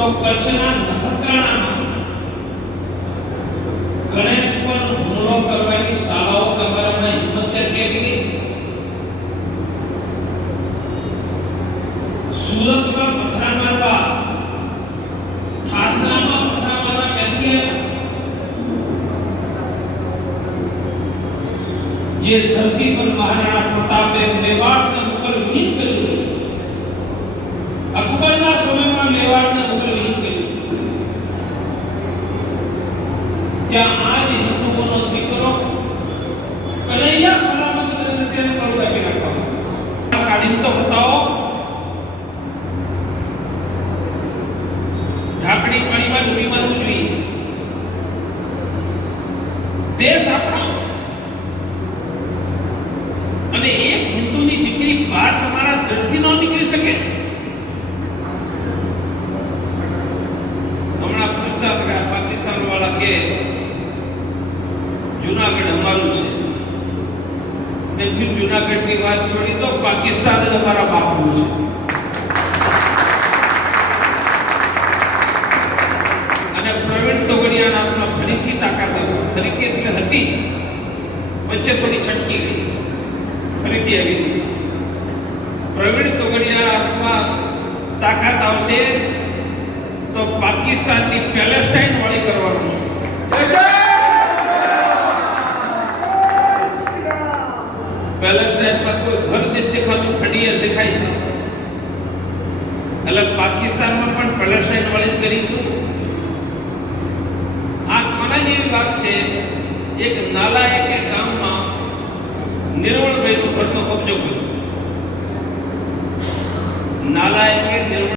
તો કચ્છના નખત્રાણામાં ગણેશ પર હુમલો કરવાની શાળાઓ તમારામાં હિંમત ક્યાંથી આવી ગઈ? સુરતમાં પથરા મારવા, ઠાસરામાં પથરા મારવા ક્યાંથી આવ્યા? જે ધરતી પર મહારાણા પ્રતાપે મેવાડને મુગલ વિહીન કર્યું, અકબરના સમયમાં મેવાડને મુગલ વિહીન કર્યું, ત્યાં આજ હિન્દુઓનો દીકરો કનૈયા સલામત તેને પણ કાપી નાખવામાં કાઢીને તો બતાવો. ઢાંકણી પાણીમાં ડૂબી મરવું જોઈએ. દેશ આપણો અને એક હિન્દુની દીકરી બહાર તમારા ઘરથી ન નીકળી શકે. હમણાં પૂછતા હતા પાકિસ્તાન વાળા કે જુનાગઢ અમારું છે, ને જુનાગઢની વાત છોડી દો, પાકિસ્તાન જ અમારા બાપનું છે. અને પ્રવીણ તોગડિયા નામના ફરીથી તાકાત હતી, ફરીથી એટલે હતી, વચ્ચે થોડી છટકી ગઈ, ફરીથી આવી ગઈ. પ્રવીણ તોગડિયા હાથમાં તાકાત આવશે તો પાકિસ્તાનની પેલેસ્ટાઈન વાળી કરવાનું છે. પેલેસ્ટાઈનમાં કોઈ ઘર જ દેખાતું, ખડીયર દેખાય છે, એટલે પાકિસ્તાનમાં પણ પેલેસ્ટાઈન વાળી જ કરીશું. આ કોના જેવી વાત છે? એક નાલાયકે ગામમાં નિર્મળભાઈનું ઘરનો કબજો કર્યો. નાલાયકે નિર્મળ